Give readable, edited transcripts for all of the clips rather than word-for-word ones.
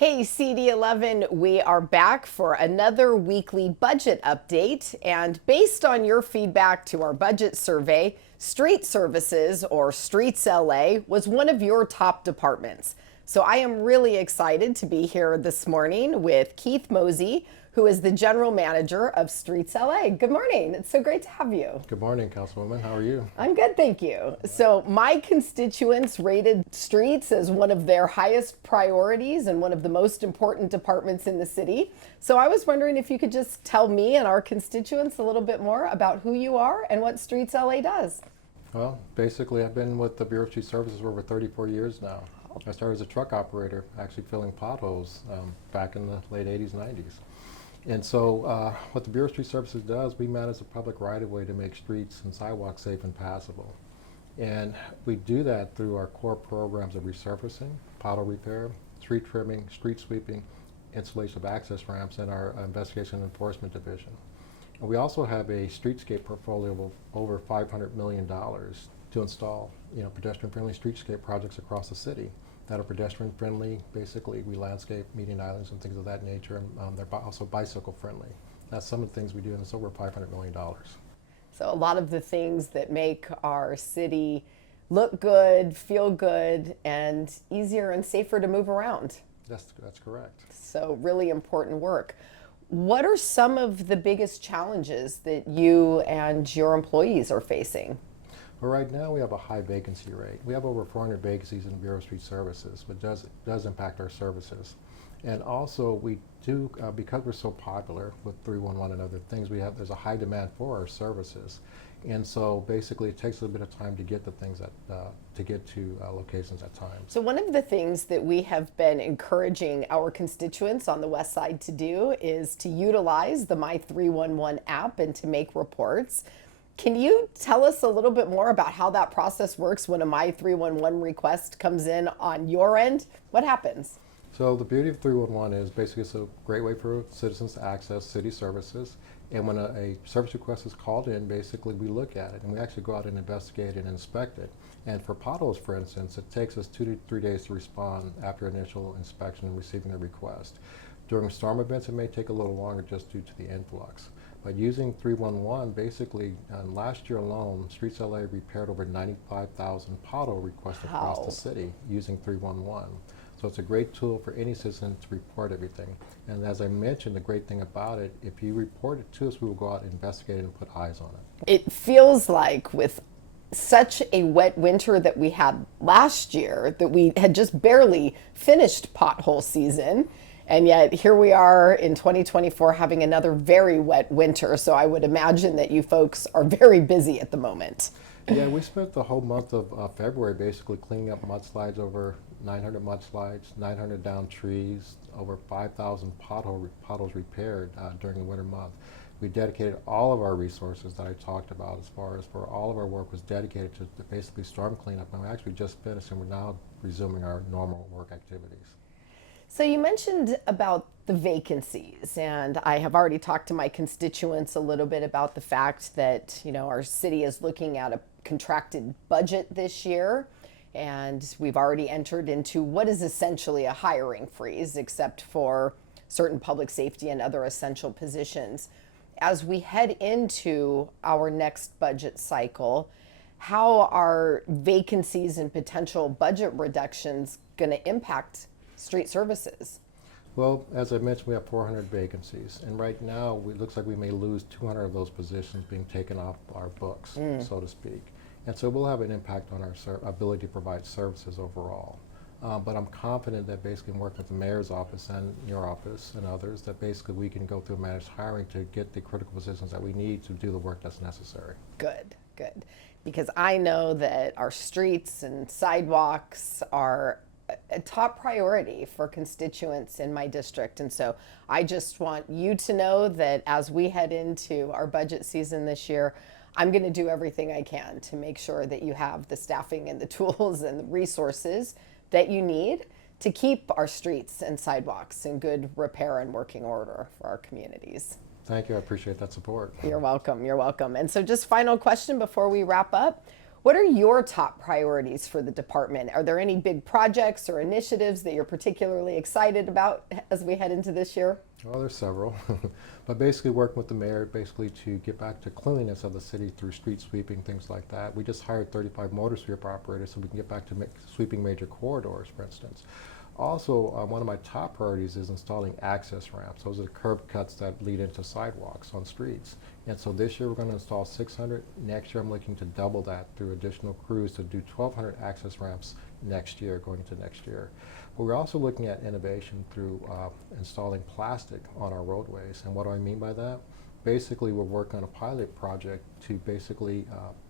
Hey, CD11, we are back for another weekly budget update. And based on your feedback to our budget survey, street services, or Streets LA, was one of your top departments. So I am really excited to be here this morning with Keith Mozee, who is the general manager of Streets LA. Good morning. It's so great to have you. Good morning, Councilwoman. How are you? I'm good, thank you. So my constituents rated streets as one of their highest priorities and one of the most important departments in the city. So I was wondering if you could just tell me and our constituents a little bit more about who you are and what Streets LA does. Well, basically, I've been with the Bureau of Street Services for over 34 years now. I started as a truck operator, actually filling potholes back in the late 80s, 90s. And so what the Bureau of Street Services does, we manage the public right-of-way to make streets and sidewalks safe and passable. And we do that through our core programs of resurfacing, pothole repair, street trimming, street sweeping, installation of access ramps, and our investigation and enforcement division. And we also have a streetscape portfolio of over $500 million to install, pedestrian-friendly streetscape projects across the city that are pedestrian-friendly. Basically, we landscape median islands and things of that nature, and they're also bicycle-friendly. That's some of the things we do, and it's over $500 million. So a lot of the things that make our city look good, feel good, and easier and safer to move around. That's correct. So really important work. What are some of the biggest challenges that you and your employees are facing? Well, right now we have a high vacancy rate. We have over 400 vacancies in the Bureau of Street Services, which does impact our services. And also we do, because we're so popular with 311 and other things, there's a high demand for our services. And so basically it takes a little bit of time to get the things to get to locations at times. So one of the things that we have been encouraging our constituents on the west side to do is to utilize the My 311 app and to make reports. Can you tell us a little bit more about how that process works when a My 311 request comes in on your end? What happens? So the beauty of 311 is basically it's a great way for citizens to access city services. And when a service request is called in, basically we look at it and we actually go out and investigate and inspect it. And for potholes, for instance, it takes us 2 to 3 days to respond after initial inspection and receiving the request. During storm events, it may take a little longer just due to the influx. But using 311, basically, last year alone, Streets LA repaired over 95,000 pothole requests across the city using 311. So it's a great tool for any citizen to report everything. And as I mentioned, the great thing about it, if you report it to us, we will go out and investigate it and put eyes on it. It feels like with such a wet winter that we had last year, that we had just barely finished pothole season. And yet here we are in 2024 having another very wet winter. So I would imagine that you folks are very busy at the moment. Yeah, we spent the whole month of February basically cleaning up mudslides, over 900 mudslides, 900 downed trees, over 5,000 potholes repaired during the winter month. We dedicated all of our resources that I talked about as far as for all of our work was dedicated to basically storm cleanup. And we actually just finished and we're now resuming our normal work activities. So you mentioned about the vacancies, and I have already talked to my constituents a little bit about the fact that, our city is looking at a contracted budget this year, and we've already entered into what is essentially a hiring freeze, except for certain public safety and other essential positions. As we head into our next budget cycle, how are vacancies and potential budget reductions going to impact street services? Well, as I mentioned, we have 400 vacancies, and right now it looks like we may lose 200 of those positions being taken off our books, so to speak. And so we'll have an impact on our ability to provide services overall. But I'm confident that basically working with the mayor's office and your office and others, that basically we can go through managed hiring to get the critical positions that we need to do the work that's necessary. Good, good. Because I know that our streets and sidewalks are a top priority for constituents in my district. And so I just want you to know that as we head into our budget season this year, I'm going to do everything I can to make sure that you have the staffing and the tools and the resources that you need to keep our streets and sidewalks in good repair and working order for our communities. Thank you. I appreciate that support. You're welcome. You're welcome. And so just final question before we wrap up. What are your top priorities for the department? Are there any big projects or initiatives that you're particularly excited about as we head into this year? Well, there's several, but basically working with the mayor basically to get back to cleanliness of the city through street sweeping, things like that. We just hired 35 motor sweep operators so we can get back to sweeping major corridors, for instance. Also, one of my top priorities is installing access ramps. Those are the curb cuts that lead into sidewalks on streets. And so this year we're going to install 600. Next year I'm looking to double that through additional crews to do 1,200 access ramps next year, going into next year. But we're also looking at innovation through installing plastic on our roadways. And what do I mean by that? Basically, we're working on a pilot project to basically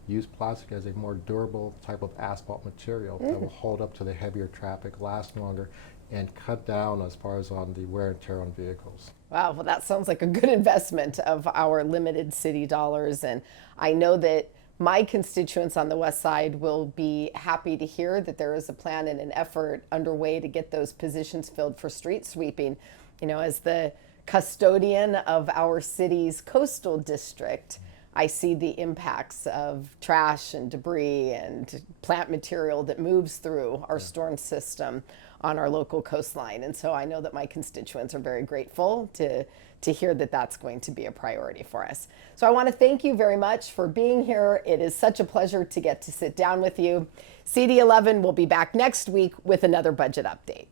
use plastic as a more durable type of asphalt material that will hold up to the heavier traffic, last longer, and cut down as far as on the wear and tear on vehicles. Wow, well, that sounds like a good investment of our limited city dollars. And I know that my constituents on the west side will be happy to hear that there is a plan and an effort underway to get those positions filled for street sweeping. You know, as the custodian of our city's coastal district, I see the impacts of trash and debris and plant material that moves through our storm system on our local coastline. And so I know that my constituents are very grateful to hear that that's going to be a priority for us. So I want to thank you very much for being here. It is such a pleasure to get to sit down with you. CD11 will be back next week with another budget update.